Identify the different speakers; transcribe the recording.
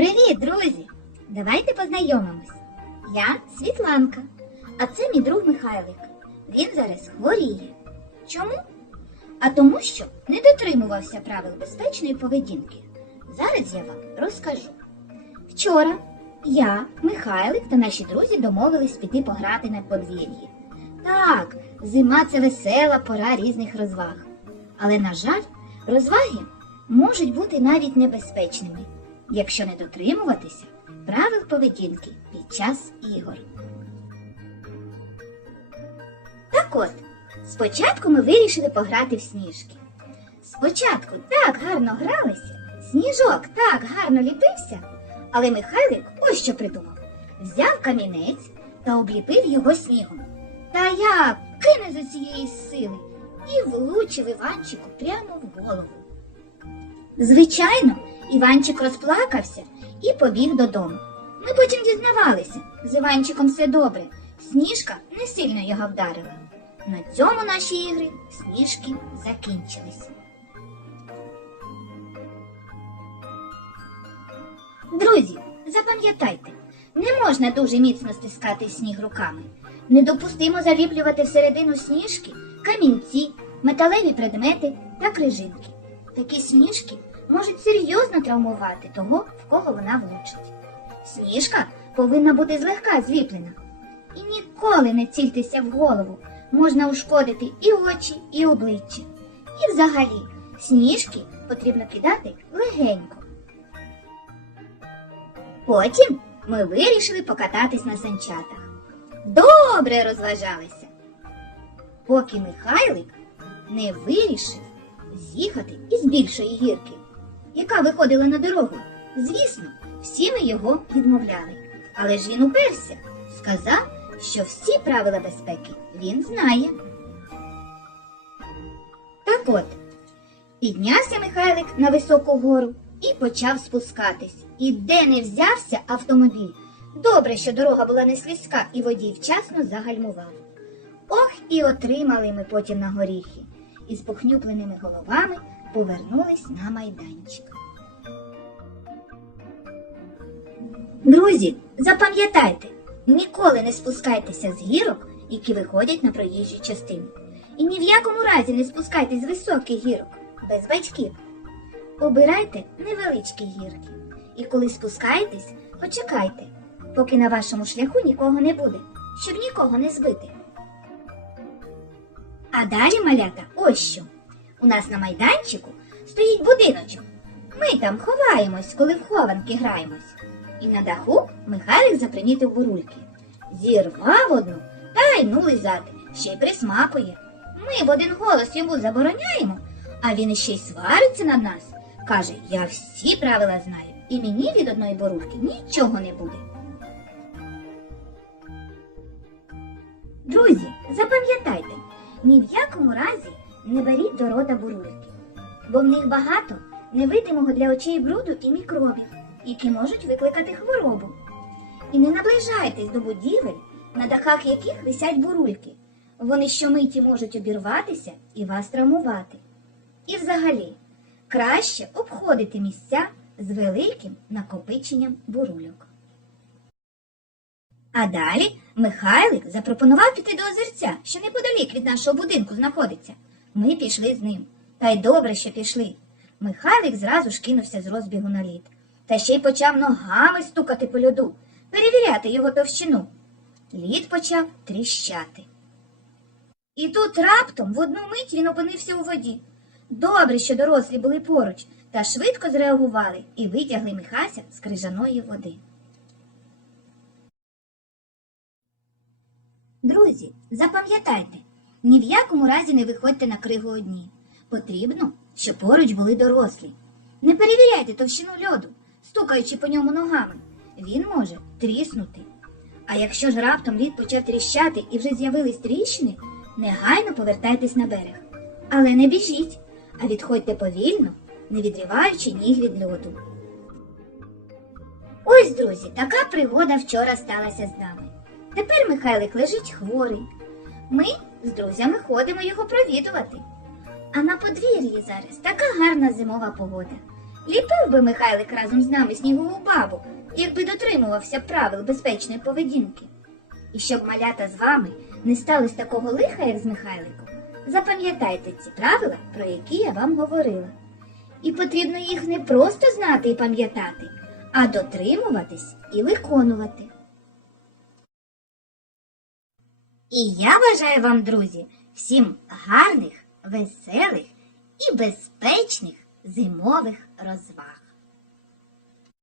Speaker 1: Привіт, друзі! Давайте познайомимось. Я Світланка, а це мій друг Михайлик. Він зараз хворіє. Чому? А тому, що не дотримувався правил безпечної поведінки. Зараз я вам розкажу. Вчора я, Михайлик та наші друзі домовились піти пограти на подвір'ї. Так, зима це весела пора різних розваг. Але, на жаль, розваги можуть бути навіть небезпечними, якщо не дотримуватися правил поведінки під час ігор. Так от, спочатку ми вирішили пограти в сніжки. Спочатку так гарно гралися, сніжок так гарно ліпився, але Михайлик ось що придумав. Взяв камінець та обліпив його снігом. Та як кине з усієї сили і влучив Іванчику прямо в голову. Звичайно, Іванчик розплакався і побіг додому. Ми потім дізнавалися, з Іванчиком все добре. Сніжка не сильно його вдарила. На цьому наші ігри сніжки закінчились. Друзі, запам'ятайте, не можна дуже міцно стискати сніг руками. Недопустимо заліплювати всередину сніжки камінці, металеві предмети та крижинки. Такі сніжки можуть серйозно травмувати того, в кого вона влучить. Сніжка повинна бути злегка зліплена. І ніколи не цільтеся в голову, можна ушкодити і очі, і обличчя. І взагалі, сніжки потрібно кидати легенько. Потім ми вирішили покататись на санчатах. Добре розважалися. Поки Михайлик не вирішив з'їхати із більшої гірки, яка виходила на дорогу. Звісно, всі ми його відмовляли. Але ж він уперся, сказав, що всі правила безпеки він знає. Так от, піднявся Михайлик на високу гору і почав спускатись. І де не взявся автомобіль. Добре, що дорога була не слизька, і водій вчасно загальмував. Ох, і отримали ми потім на горіхи, і з похнюпленими головами повернулись на майданчик. Друзі, запам'ятайте, ніколи не спускайтеся з гірок, які виходять на проїжджі частини. І ні в якому разі не спускайтесь з високих гірок, без батьків. Обирайте невеличкі гірки. І коли спускаєтесь, почекайте, поки на вашому шляху нікого не буде, щоб нікого не збити. А далі, малята, ось що. У нас на майданчику стоїть будиночок. Ми там ховаємось, коли в хованки граємось. І на даху Михайлик запримітив бурульки. Зірвав одну та й ну лизати, ще й присмакує. Ми в один голос йому забороняємо, а він іще й свариться над нас. Каже, я всі правила знаю, і мені від одної борульки нічого не буде. Друзі, запам'ятайте, ні в якому разі не беріть до рота бурульки, бо в них багато невидимого для очей бруду і мікробів, які можуть викликати хворобу. І не наближайтесь до будівель, на дахах яких висять бурульки. Вони щомиті можуть обірватися і вас травмувати. І взагалі, краще обходити місця з великим накопиченням бурульок. А далі Михайлик запропонував піти до озерця, що неподалік від нашого будинку знаходиться. Ми пішли з ним. Та й добре, що пішли. Михайлик зразу ж кинувся з розбігу на лід, та ще й почав ногами стукати по льоду, перевіряти його товщину. Лід почав тріщати. І тут раптом в одну мить він опинився у воді. Добре, що дорослі були поруч, та швидко зреагували і витягли Михася з крижаної води. Друзі, запам'ятайте, ні в якому разі не виходьте на кригу одні. Потрібно, щоб поруч були дорослі. Не перевіряйте товщину льоду, стукаючи по ньому ногами. Він може тріснути. А якщо ж раптом лід почав тріщати і вже з'явились тріщини, негайно повертайтесь на берег. Але не біжіть, а відходьте повільно, не відриваючи ніг від льоду. Ось, друзі, така пригода вчора сталася з нами. Тепер Михайлик лежить хворий. Ми з друзями ходимо його провідувати. А на подвір'ї зараз така гарна зимова погода. Ліпив би Михайлик разом з нами снігову бабу, якби дотримувався правил безпечної поведінки. І щоб малята з вами не сталося такого лиха, як з Михайликом, запам'ятайте ці правила, про які я вам говорила. І потрібно їх не просто знати і пам'ятати, а дотримуватись і виконувати. І я бажаю вам, друзі, всім гарних, веселих і безпечних зимових розваг.